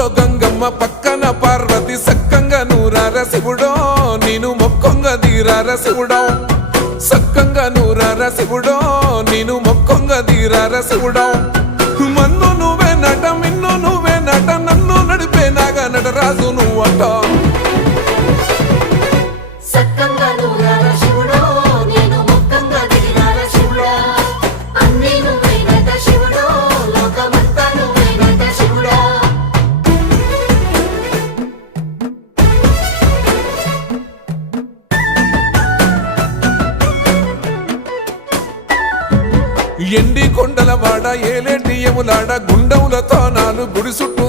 పక్కూర్లో గంగమ్మ పక్కన పార్వతి సక్కంగా నూరార శివుడో నేను మొక్కొంగ దీరార శివుడో సక్కంగా నూరార శివుడో నేను మొక్కొంగ దీరార శివుడో మన్ను నువ్వే నట మిన్ను నువ్వే నట నన్ను నడిపే నాగా నటరాజు నువ్వట ఎండి కొండల వాడ ఏలేటి యములాడ గుండములతో నాలు గుడి చుట్టూ